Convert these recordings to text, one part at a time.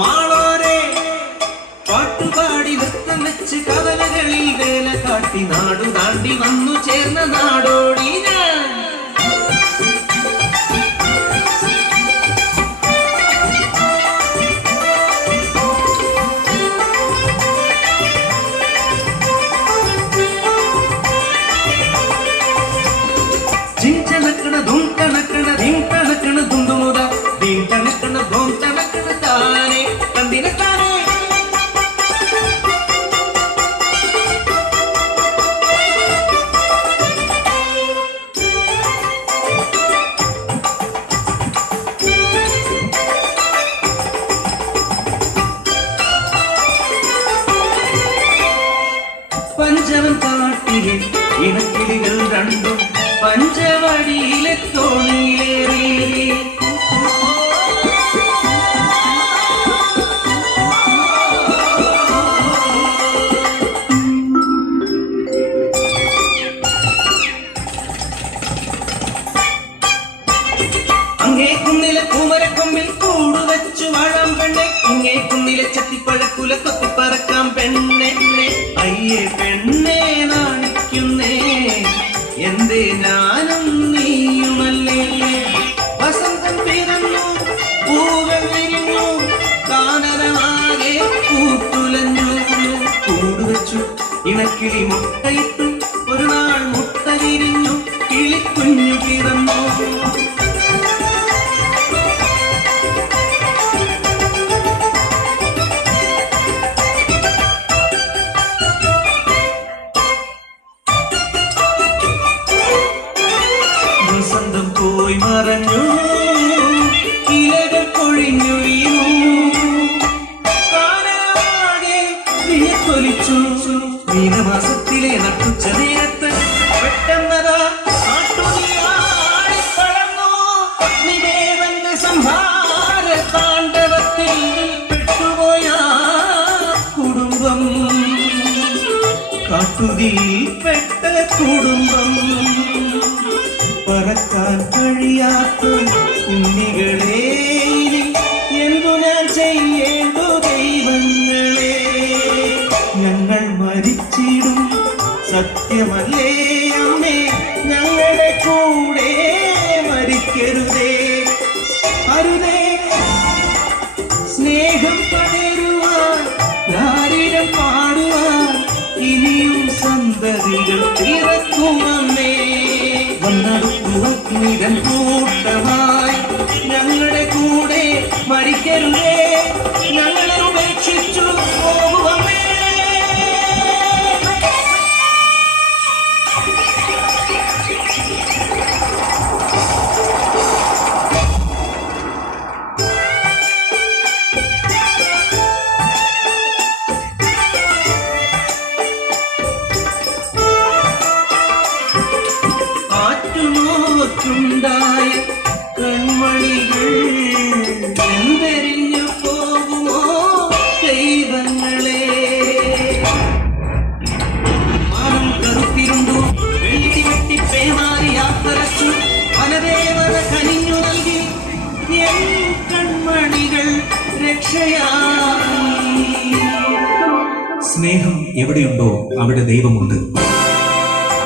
മാളോരെ പാട്ടുപാടി നൃത്തം വെച്ച് കവലകളിൽ വേല കാട്ടി നാടു താണ്ടി വന്നു ചേർന്ന നാടോടി ഞാൻ. ജിഞ്ചണക്കണ ധും കണക്കണ ധിം കണക്കണ ധുന്തുമുറ ധിം കണക്കണ ധോം കണക്കണ താനെ തന്തിന താനെ. പഞ്ചവൻ കാട്ടിലെ ഇണക്കിളികൾ രണ്ടും പഞ്ചവടിയിലെ തോണിയിലേറി. അങ്ങേ കുന്നിലെ പൂമരക്കൊമ്പിൽ കൂടുവച്ചു വാഴാം പെണ്ണെ, ഇങ്ങേ കുന്നിലെ ചത്തിപ്പഴക്കുല കൊത്തിപ്പറക്കാം പെണ്ണെ. അയ്യേ പെണ്ണെ നാണിക്കുന്നേ എന്തേ ഞാനും നീയുമല്ലേ. വസന്തം പിറന്നു പൂകൾ വിരിഞ്ഞു കാനനമാകെ പൂത്തുലഞ്ഞു. കൂടുവച്ചു ഇണക്കിളി മുട്ടയിട്ടു ഒരു നാൾ മുട്ട വിരിഞ്ഞു കിളിക്കുഞ്ഞു പിറന്നു. വസന്തം പോയി മറഞ്ഞു ഇലകൾ കൊഴിഞ്ഞു വീണു കാനാകെ വിയർത്തൊലിച്ചു. മീനമാസത്തിലെ നട്ടുച്ച നേരത്ത് പെട്ടെന്നതാ നാട്ടുതീയാടിപ്പടർന്നു. അഗ്നിദേവന്റെ സംഹാര താണ്ഡവത്തിൽ പെട്ടുപോയ കുടുംബം, കാട്ടുതീയിൽ പെട്ട കുടുംബം. പറക്കാൻ കഴിയാത്ത കുഞ്ഞികളെ എന്തു ഞാൻ ചെയ്യേണ്ടു ദൈവങ്ങളെ. ഞങ്ങൾ മരിച്ചിടും സത്യമല്ലേ അമ്മേ, ഞങ്ങളുടെ കൂടെ മരിക്കരുതേ. അരുതേ സ്നേഹം പകരുവാൻ ദാരിദ്ര്യം പാടുവാൻ ഇനിയും സന്തതികൾ പിറക്കുമമ്മേ. വന്നടുക്കുവക്കിനിരൻ കൂട്ടമായി ഞങ്ങളുടെ കൂടെ മരിക്കരുതേ, ഞങ്ങളെ ഉപേക്ഷിച്ചു പോകുമമ്മേ. ായ കൺമണികൾ എന്തെരിഞ്ഞു പോകുമോ ദൈവങ്ങളെ. മാനം കറുത്തിരുണ്ടു വെള്ളി വെട്ടി പേമാരി യാത്രച്ചു വനദേവത കനിഞ്ഞു നൽകി എൻ കൺമണികൾ രക്ഷയായി. സ്നേഹം എവിടെയുണ്ടോ അവിടെ ദൈവമുണ്ട്.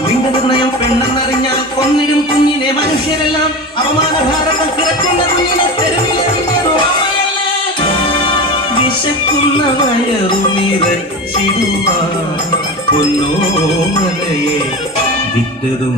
നിന്റെ നിർണയം പെണ്ണെന്നറിഞ്ഞാൽ കൊന്നിടും കുഞ്ഞിനെ മനുഷ്യരെല്ലാം. അപമാനഭാരതം കിടക്കുന്ന കുഞ്ഞിനെ തെരുവിലെറിഞ്ഞതും അമ്മയല്ലേ. വിശക്കുന്ന വയറുനിറച്ചിടുവാൻ പൊന്നോമലയെ വിറ്റതും